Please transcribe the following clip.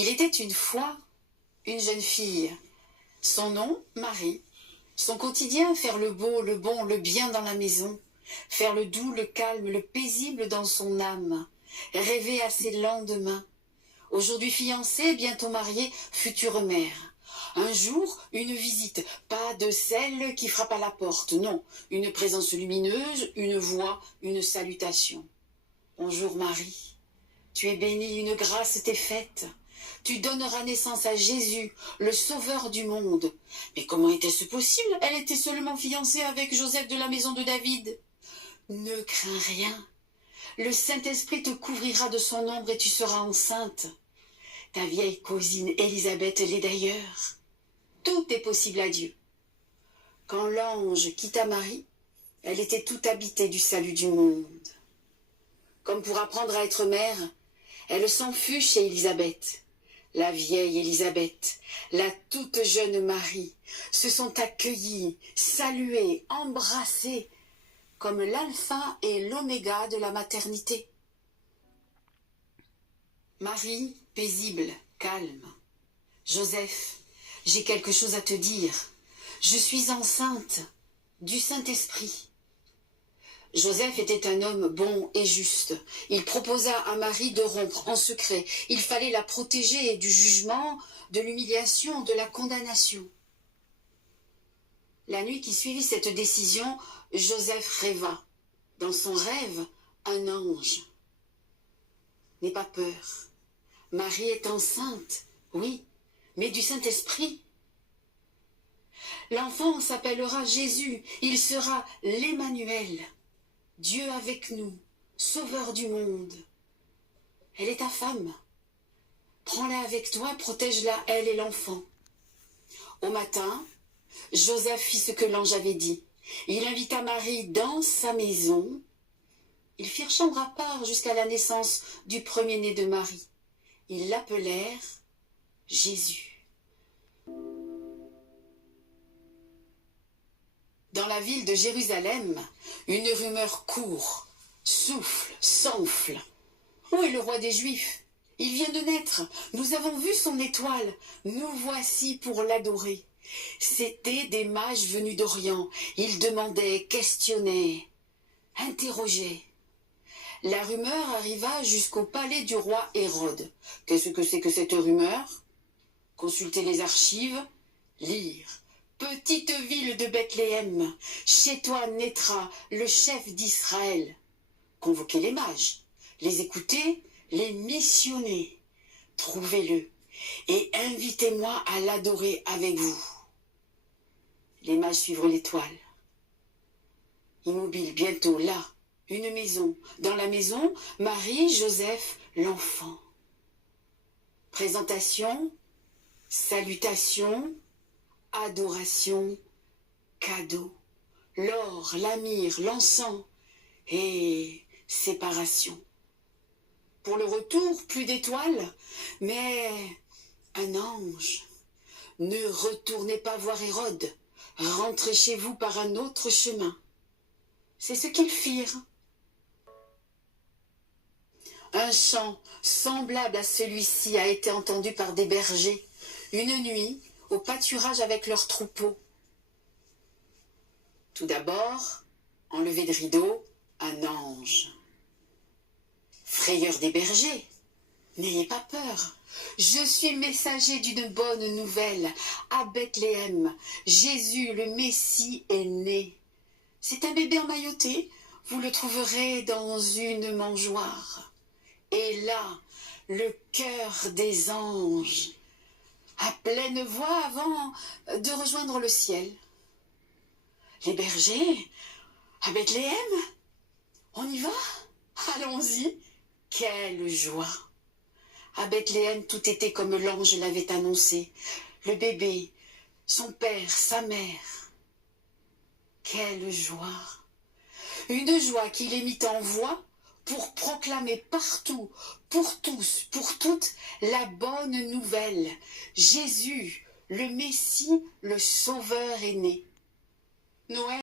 Il était une fois une jeune fille. Son nom, Marie. Son quotidien, faire le beau, le bon, le bien dans la maison. Faire le doux, le calme, le paisible dans son âme. Rêver à ses lendemains. Aujourd'hui fiancée, bientôt mariée, future mère. Un jour, une visite, pas de celle qui frappe à la porte, non. Une présence lumineuse, une voix, une salutation. Bonjour Marie, tu es bénie, une grâce t'est faite. Tu donneras naissance à Jésus, le sauveur du monde. Mais comment était-ce possible? Elle était seulement fiancée avec Joseph de la maison de David. Ne crains rien. Le Saint-Esprit te couvrira de son ombre et tu seras enceinte. Ta vieille cousine Élisabeth l'est d'ailleurs. Tout est possible à Dieu. Quand l'ange quitta Marie, elle était toute habitée du salut du monde. Comme pour apprendre à être mère, elle s'en fut chez Élisabeth. La vieille Élisabeth, la toute jeune Marie, se sont accueillis, salués, embrassés, comme l'alpha et l'oméga de la maternité. Marie, paisible, calme. Joseph, j'ai quelque chose à te dire. Je suis enceinte du Saint-Esprit. Joseph était un homme bon et juste. Il proposa à Marie de rompre en secret. Il fallait la protéger du jugement, de l'humiliation, de la condamnation. La nuit qui suivit cette décision, Joseph rêva. Dans son rêve, un ange. N'aie pas peur. Marie est enceinte, oui, mais du Saint-Esprit. L'enfant s'appellera Jésus. Il sera l'Emmanuel. Dieu avec nous, sauveur du monde. Elle est ta femme. Prends-la avec toi, protège-la, elle et l'enfant. Au matin, Joseph fit ce que l'ange avait dit. Il invita Marie dans sa maison. Ils firent chambre à part jusqu'à la naissance du premier-né de Marie. Ils l'appelèrent Jésus. Dans la ville de Jérusalem, une rumeur court, souffle, s'enfle. Où est le roi des Juifs? Il vient de naître. Nous avons vu son étoile. Nous voici pour l'adorer. C'étaient des mages venus d'Orient. Ils demandaient, questionnaient, interrogeaient. La rumeur arriva jusqu'au palais du roi Hérode. Qu'est-ce que c'est que cette rumeur? Consulter les archives, lire. Petite ville de Bethléem, chez toi naîtra le chef d'Israël. Convoquez les mages, les écoutez, les missionner. Trouvez-le et invitez-moi à l'adorer avec vous. Les mages suivrent l'étoile. Immobile, bientôt, là, une maison. Dans la maison, Marie, Joseph, l'enfant. Présentation, salutation, adoration, cadeau, l'or, la myrrhe, l'encens et séparation. Pour le retour, plus d'étoiles, mais un ange. Ne retournez pas voir Hérode, rentrez chez vous par un autre chemin. C'est ce qu'ils firent. Un chant semblable à celui-ci a été entendu par des bergers une nuit au pâturage avec leurs troupeaux. Tout d'abord, enlevé de rideau, un ange. Frayeur des bergers, n'ayez pas peur. Je suis messager d'une bonne nouvelle. À Bethléem, Jésus, le Messie, est né. C'est un bébé emmailloté. Vous le trouverez dans une mangeoire. Et là, le cœur des anges, à pleine voix avant de rejoindre le ciel. Les bergers, à Bethléem, on y va? Allons-y. Quelle joie! À Bethléem, tout était comme l'ange l'avait annoncé. Le bébé, son père, sa mère. Quelle joie! Une joie qui les mit en voie pour proclamer partout, pour tous, pour toutes, la bonne nouvelle. Jésus, le Messie, le Sauveur est né. Noël